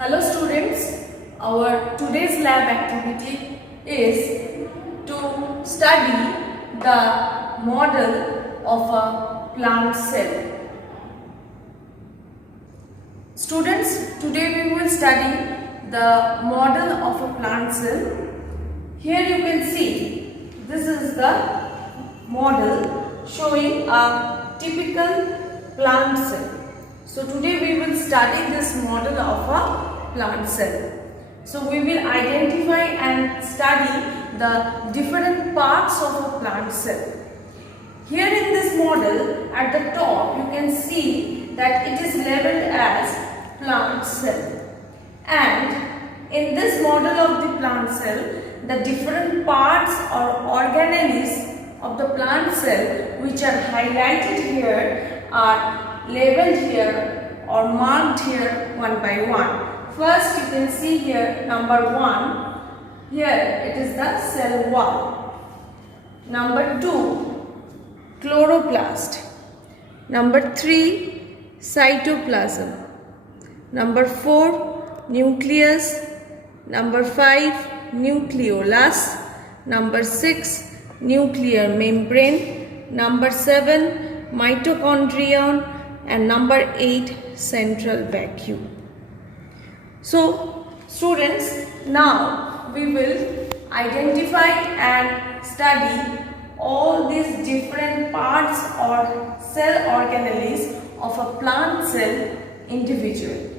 Hello students, our today's lab activity is to study the model of a plant cell. Students, today we will study the model of a plant cell. Here you can see this is the model showing a typical plant cell. So today we will study this model of a plant cell. So we will identify and study the different parts of a plant cell. Here in this model at the top you can see that it is labeled as plant cell. And in this model of the plant cell, the different parts or organelles of the plant cell which are highlighted here are labeled here or marked here one by one. First you can see here number 1, here it is the cell wall. Number 2, chloroplast. Number 3, cytoplasm. Number 4, nucleus. Number 5, nucleolus. Number 6, nuclear membrane. Number 7, mitochondrion. And number 8, central vacuum. So students, now we will identify and study all these different parts or cell organelles of a plant cell individually.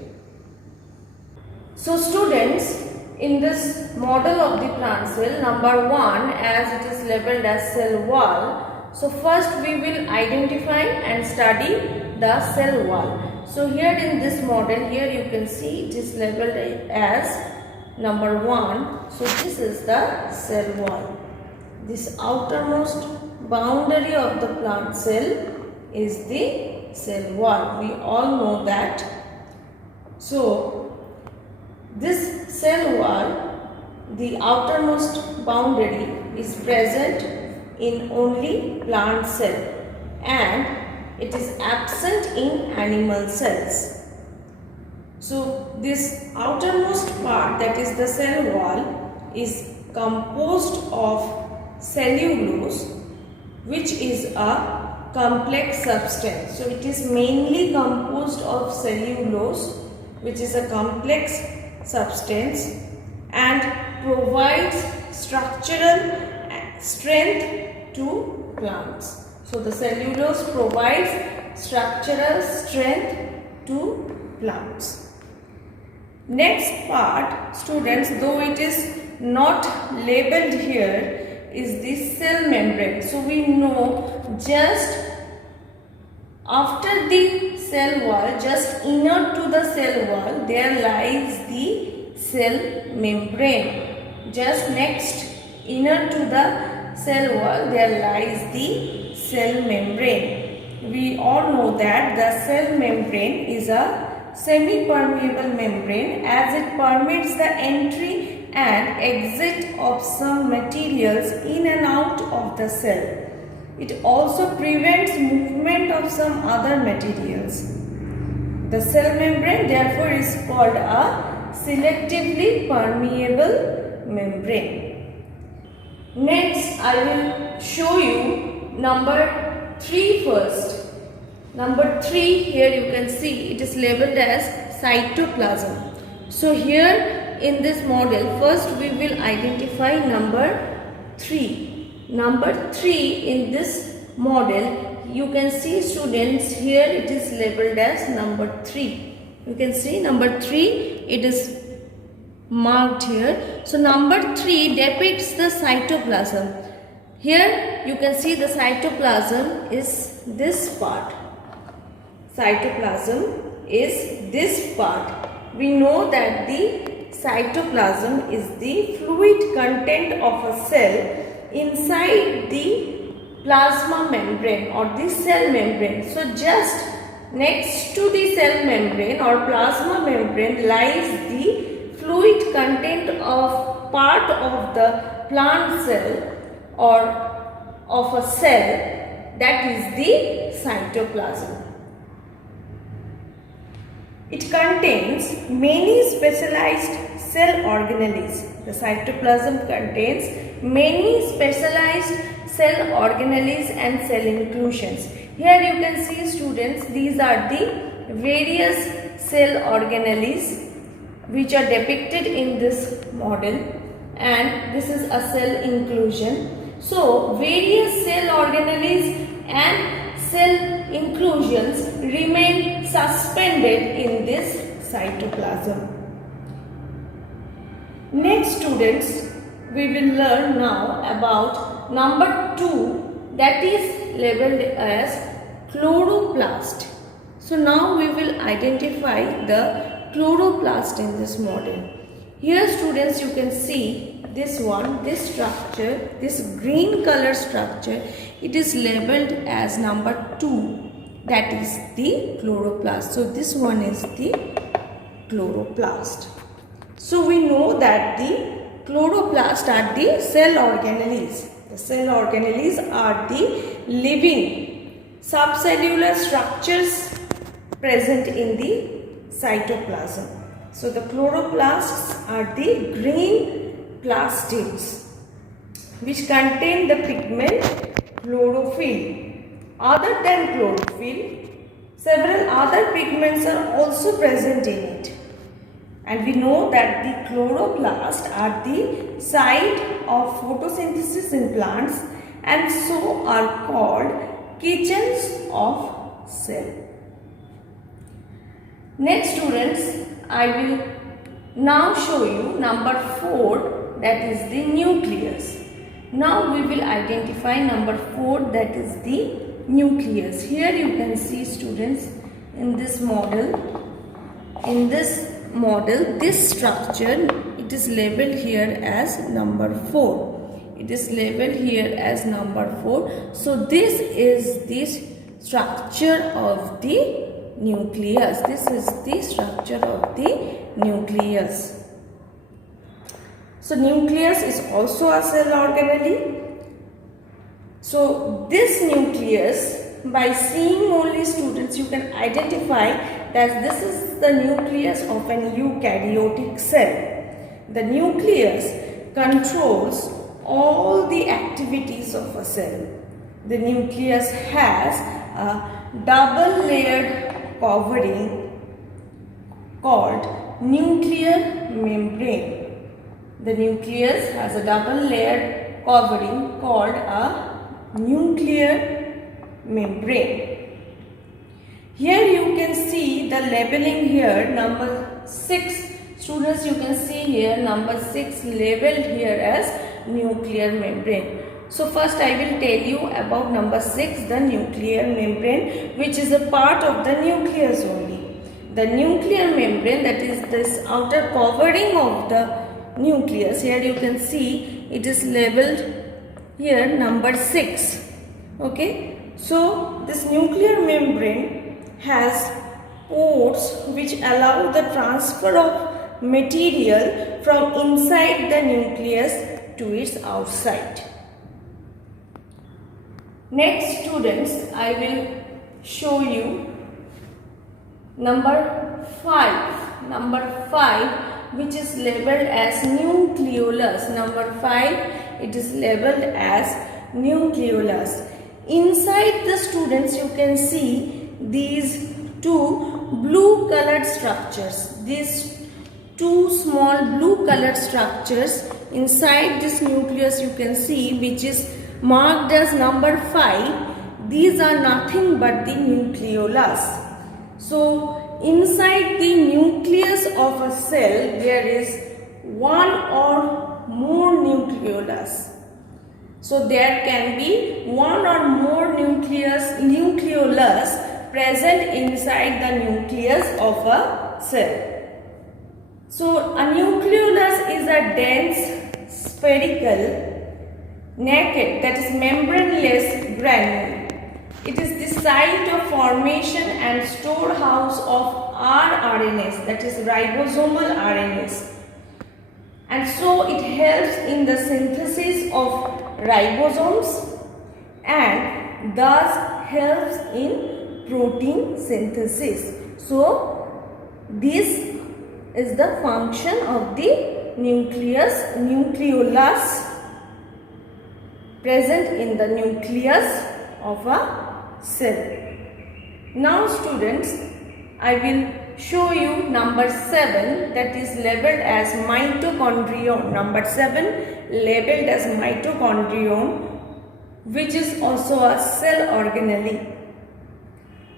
So students, in this model of the plant cell, number 1, as it is labeled as cell wall, so first we will identify and study the cell wall. So here in this model, here you can see it is labeled as number 1. So this is the cell wall. This outermost boundary of the plant cell is the cell wall. We all know that. So this cell wall, the outermost boundary is present in only plant cell and it is absent in animal cells. So this outermost part, that is the cell wall, is composed of cellulose, which is a complex substance. So it is mainly composed of cellulose, which is a complex substance and provides structural strength to plants. So the cellulose provides structural strength to plants. Next part, students, though it is not labeled here, is the cell membrane. So we know just after the cell wall, just inner to the cell wall, there lies the cell membrane. Just next inner to the cell wall, there lies the cell membrane. We all know that the cell membrane is a semi-permeable membrane as it permits the entry and exit of some materials in and out of the cell. It also prevents movement of some other materials. The cell membrane therefore is called a selectively permeable membrane. Next, I will show you number 3 first. Number 3, here you can see it is labeled as cytoplasm. So here in this model, first we will identify number 3. Number 3 in this model, you can see students, here it is labeled as number 3. You can see number 3, it is marked here. So number 3 depicts the cytoplasm. Here you can see the cytoplasm is this part. Cytoplasm is this part. We know that the cytoplasm is the fluid content of a cell inside the plasma membrane or the cell membrane. So just next to the cell membrane or plasma membrane lies the fluid content of part of the plant cell or of a cell, that is the cytoplasm. It contains many specialized cell organelles. The cytoplasm contains many specialized cell organelles and cell inclusions. Here you can see, students, these are the various cell organelles which are depicted in this model, and this is a cell inclusion. So various cell organelles and cell inclusions remain suspended in this cytoplasm. Next, students, we will learn now about number 2, that is labeled as chloroplast. So now we will identify the chloroplast in this model. Here, students, you can see this one, this structure, this green color structure, it is labeled as number 2, that is the chloroplast. So this one is the chloroplast. So we know that the chloroplast are the cell organelles. The cell organelles are the living subcellular structures present in the cytoplasm. So the chloroplasts are the green plastids which contain the pigment chlorophyll. Other than chlorophyll, several other pigments are also present in it. And we know that the chloroplasts are the site of photosynthesis in plants and so are called kitchens of cell. Next, students, I will now show you number 4, that is the nucleus. Now we will identify number 4, that is the nucleus. Here you can see, students, in this model, this structure, it is labeled here as number 4. It is labeled here as number 4. So this is the structure of the nucleus. This is the structure of the nucleus. So nucleus is also a cell organelle. So this nucleus, by seeing only, students, you can identify that this is the nucleus of an eukaryotic cell. The nucleus controls all the activities of a cell. The nucleus has a double layered covering called nuclear membrane. The nucleus has a double layered covering called a nuclear membrane. Here you can see the labeling here, number 6. Students, you can see here number 6 labeled here as nuclear membrane. So first I will tell you about number 6, the nuclear membrane, which is a part of the nucleus only. The nuclear membrane, that is this outer covering of the nucleus, here you can see it is labeled here number 6. Okay, so this nuclear membrane has pores which allow the transfer of material from inside the nucleus to its outside. Next, students, I will show you number 5. Number 5, which is labeled as Nucleolus. Number 5, it is labeled as Nucleolus. Inside the, students, you can see these 2 blue colored structures. These 2 small blue colored structures inside this nucleus you can see, which is marked as number 5. These are nothing but the nucleolus. So inside the nucleus of a cell there is one or more nucleolus. So there can be one or more nucleolus present inside the nucleus of a cell. So a nucleolus is a dense, spherical, naked, that is membraneless granule. It is the site of formation and storehouse of rRNAs, that is ribosomal RNAs. And so it helps in the synthesis of ribosomes and thus helps in protein synthesis. So This is the function of the nucleolus present in the nucleus of a cell. Now students, I will show you number 7, that is labeled as mitochondrion. Number 7 labeled as mitochondrion, which is also a cell organelle.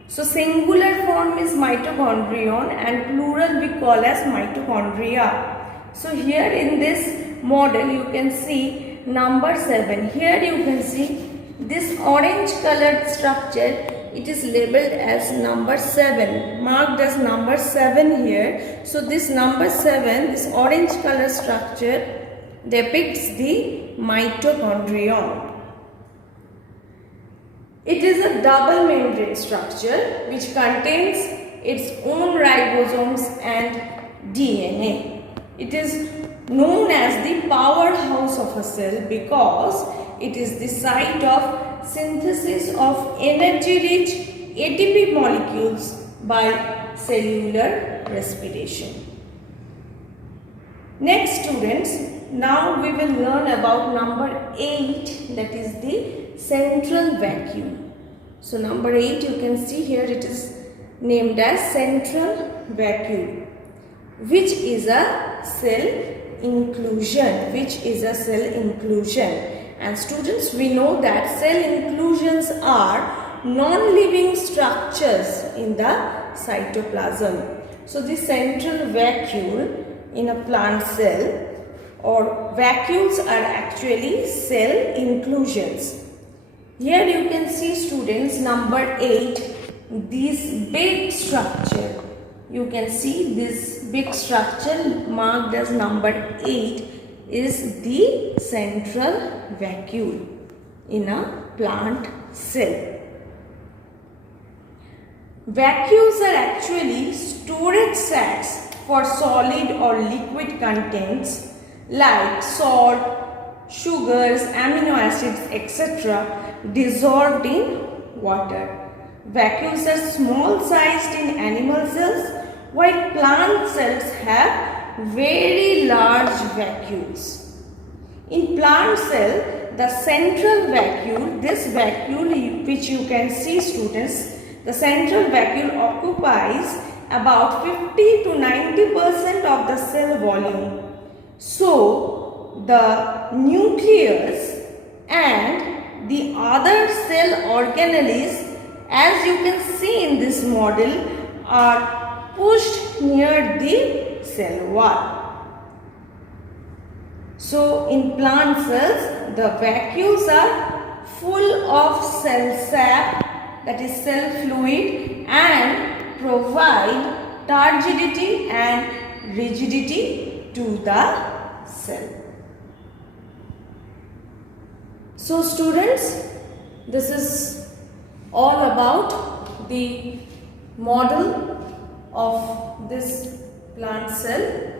So singular form is mitochondrion and plural we call as mitochondria. So here in this model you can see number 7. Here you can see this orange colored structure. It is labeled as number 7, marked as number 7 here. So this number 7, this orange color structure depicts the mitochondrion. It is a double membrane structure which contains its own ribosomes and DNA. It is known as the powerhouse of a cell because it is the site of synthesis of energy-rich ATP molecules by cellular respiration. Next students, now we will learn about number 8, that is the central vacuole. So number 8 you can see here, it is named as central vacuole, which is a cell inclusion. And students, we know that cell inclusions are non-living structures in the cytoplasm. So the central vacuole in a plant cell or vacuoles are actually cell inclusions. Here you can see students, number 8, this big structure. You can see this big structure marked as number 8 is the central vacuole in a plant cell. Vacuoles are actually storage sacs for solid or liquid contents like salt, sugars, amino acids, etc. dissolved in water. Vacuoles are small sized in animal cells, while plant cells have very large vacuoles. In plant cell, the central vacuole, this vacuole which you can see students, the central vacuole occupies about 50 to 90% of the cell volume. So, the nucleus and the other cell organelles, as you can see in this model, are pushed near the cell wall. So, in plant cells, the vacuoles are full of cell sap, that is cell fluid, and provide turgidity and rigidity to the cell. So students, this is all about the model of this plant cell.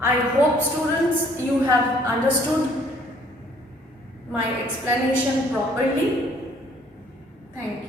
I hope students you have understood my explanation properly. Thank you.